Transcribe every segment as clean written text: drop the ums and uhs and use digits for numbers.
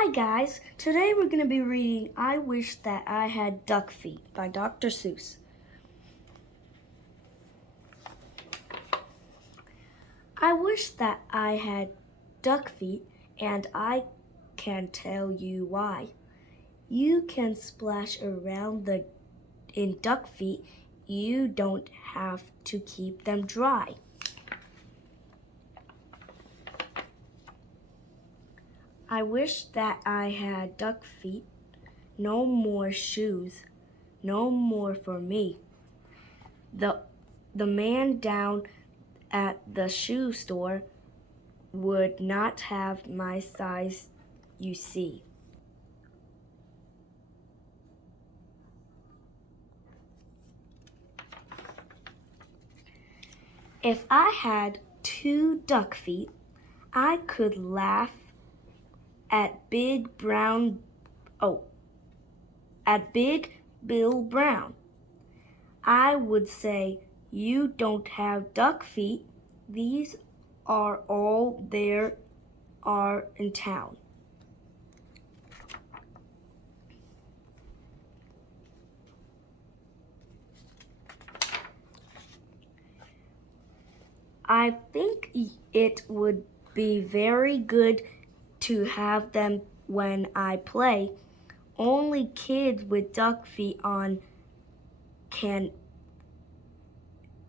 Hi guys, today we're going to be reading I Wish That I Had Duck Feet by Dr. Seuss. I wish that I had duck feet, and I can tell you why. You can splash around in duck feet. You don't have to keep them dry. I wish that I had duck feet. No more shoes. No more for me. The man down at the shoe store would not have my size, you see. If I had 2 duck feet, I could laugh at oh, at Big Bill Brown. I would say, "You don't have duck feet. These are all there are in town." I think it would be very good to have them when I play. Only kids with duck feet on can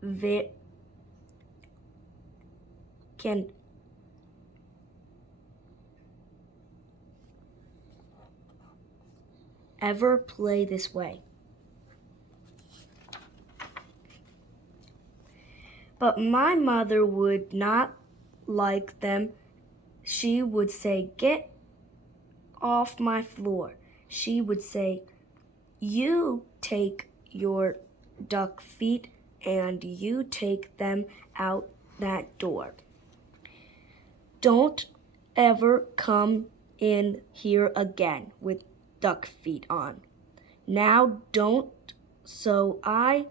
vi- can ever play this way. But my mother would not like them. She would say, "Get off my floor." She would say, "You take your duck feet and you take them out that door. Don't ever come in here again with duck feet on. Now don't, so I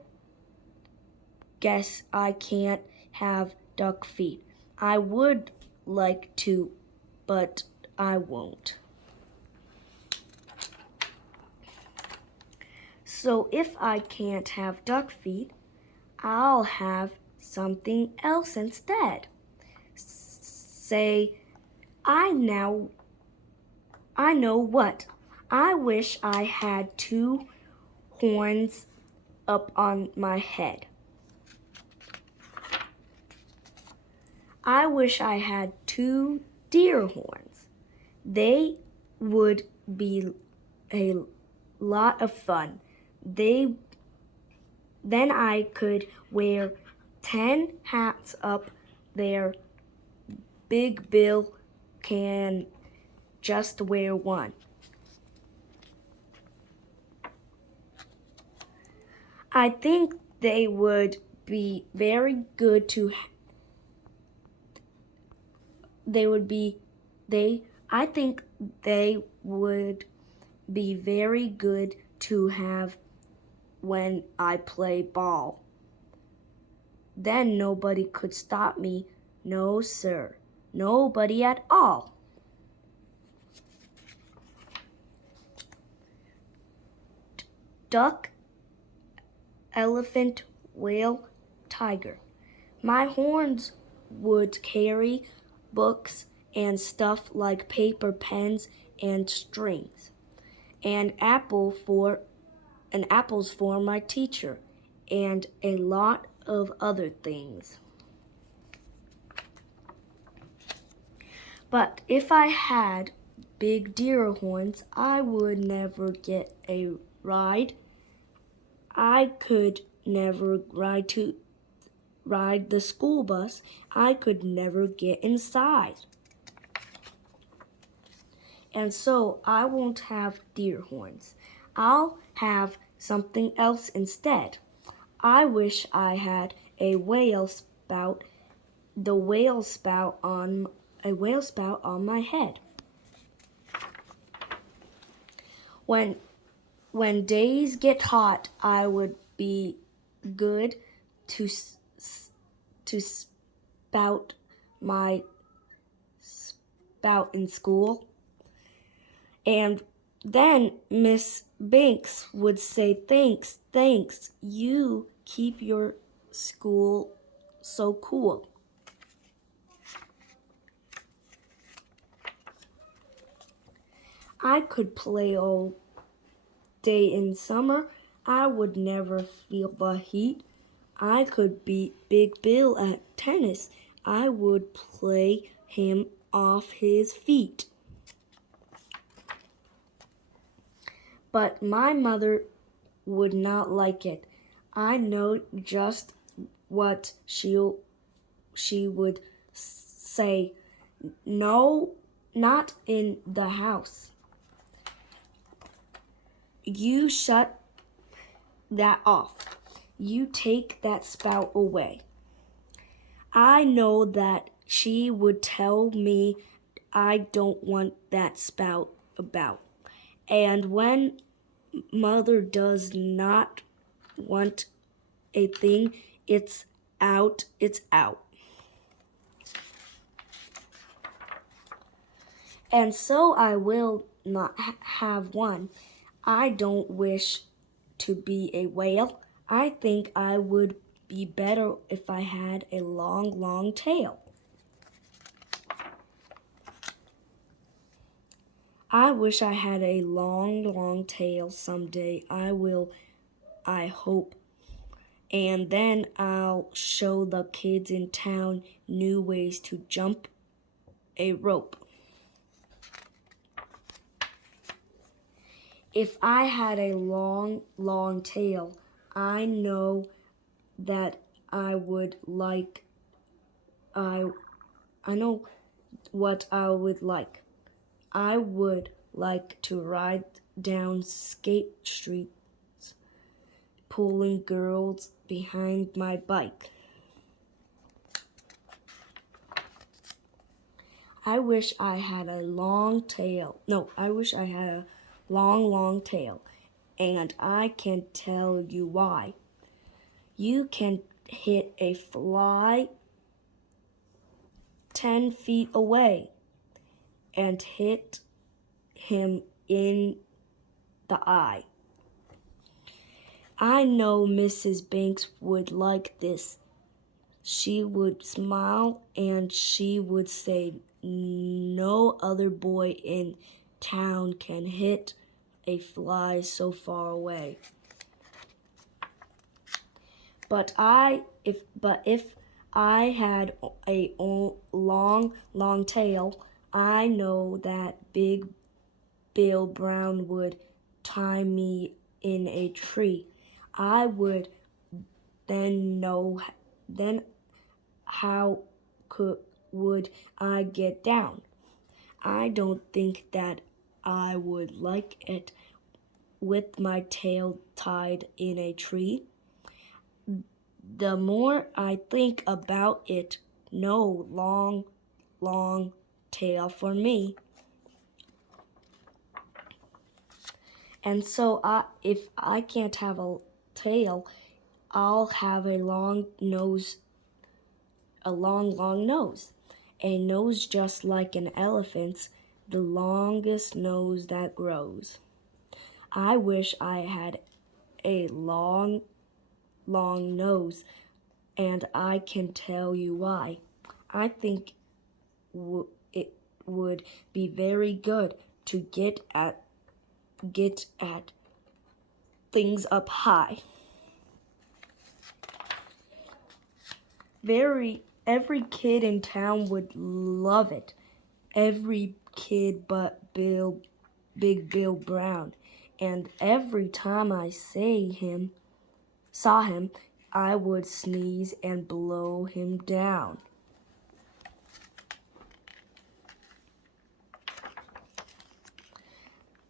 guess I can't have duck feet. I would like to, but I won't." So if I can't have duck feet, I'll have something else instead. Say, I know what. I wish I had 2 horns up on my head. I wish I had 2 deer horns. They would be a lot of fun. Then I could wear 10 hats up there. Big Bill can just wear one. I think they would be very good to they would be they I think they would be very good to have when I play ball. Then nobody could stop me. No, sir. Nobody at all. Duck, elephant, whale, tiger. My horns would carry books and stuff like paper, pens, and strings, and apples for my teacher, and a lot of other things. But if I had big deer horns, I would never get a ride. I could never ride the school bus. I could never get inside. And so I won't have deer horns. I'll have something else instead. I wish I had a whale spout, the whale spout on a whale spout on my head. When days get hot, I would be good to to spout my spout in school. And then Miss Binks would say, "Thanks, thanks. You keep your school so cool." I could play all day in summer. I would never feel the heat. I could beat Big Bill at tennis. I would play him off his feet. But my mother would not like it. I know just what she would say. "No, not in the house. You shut that off. You take that spout away." I know that she would tell me I don't want that spout about. And when mother does not want a thing, it's out, it's out. And so I will not have one. I don't wish to be a whale. I think I would be better if I had a long, long tail. I wish I had a long, long tail someday. I will, I hope. And then I'll show the kids in town new ways to jump a rope. If I had a long, long tail, I know that I would like, I know what I would like. I would like to ride down Skate Street, pulling girls behind my bike. I wish I had a long tail. No, I wish I had a long, long tail. And I can tell you why. You can hit a fly 10 feet away and hit him in the eye. I know Mrs. Banks would like this. She would smile and she would say, "No other boy in town can hit a fly so far away." But if I had a long, long tail, I know that Big Bill Brown would tie me in a tree. I would then how would I get down? I don't think that I would like it with my tail tied in a tree. The more I think about it, no long, long tail for me. And so if I can't have a tail, I'll have a long nose, a long, long nose. A nose just like an elephant's, the longest nose that grows. I wish I had a long, long nose, and I can tell you why. I think it would be very good to get at things up high. Every kid in town would love it. Every kid but Big Bill Brown. And every time I saw him, I would sneeze and blow him down.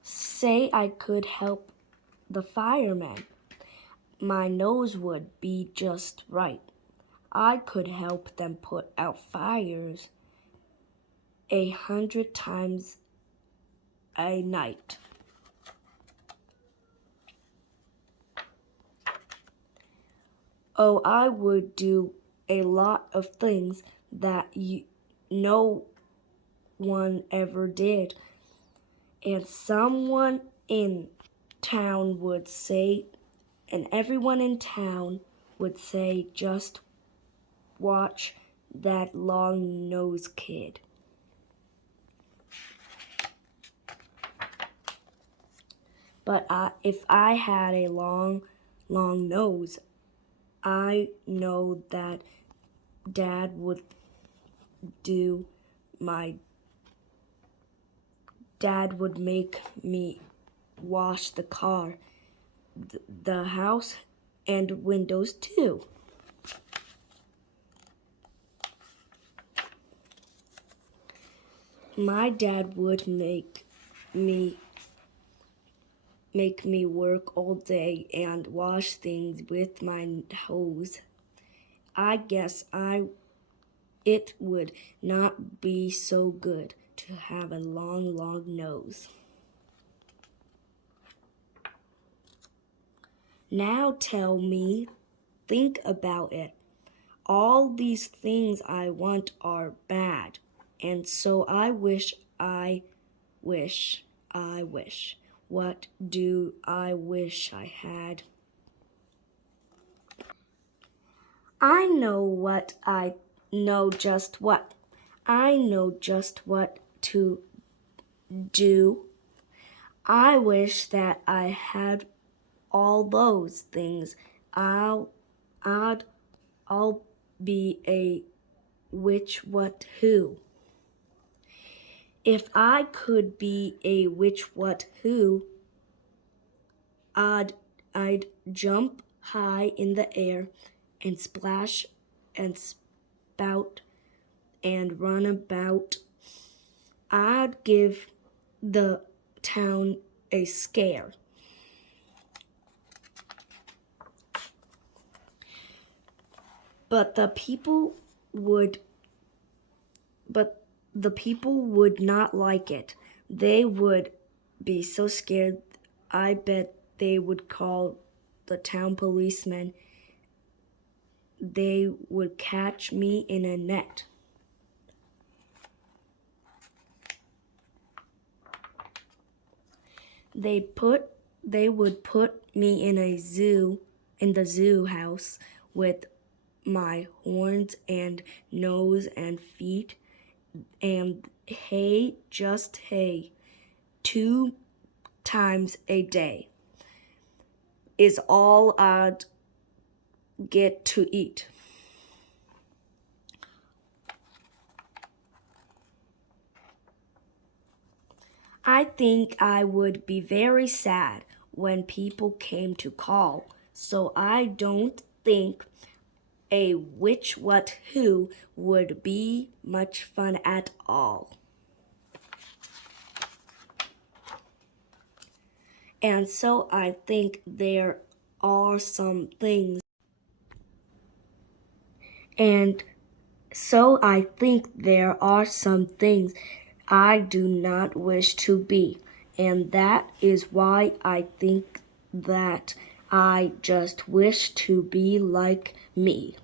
Say I could help the firemen. My nose would be just right. I could help them put out fires 100 times a night. Oh, I would do a lot of things that no one ever did. and someone in town would say, and everyone in town would say, just watch that long-nosed kid. But if I had a long nose, I know that Dad would do my Dad would make me wash the car, the house, and windows too. My dad would make me work all day and wash things with my hose. I guess it would not be so good to have a long nose. Now tell me, think about it. All these things I want are bad, and so I wish. What do I wish I had? I know just what. I know just what to do. I wish that I had all those things. I'll be a which, what, who. If I could be a which, what, who, I'd jump high in the air and splash and spout and run about. I'd give the town a scare. But the people would not like it. They would be so scared. I bet they would call the town policeman. They would catch me in a net. They would put me in the zoo house with my horns and nose and feet and hay, just hay, 2 times a day is all I'd get to eat. I think I would be very sad when people came to call, so I don't think a which, what, who would be much fun at all. And so I think there are some things I do not wish to be, and that is why I think that I just wish to be like me.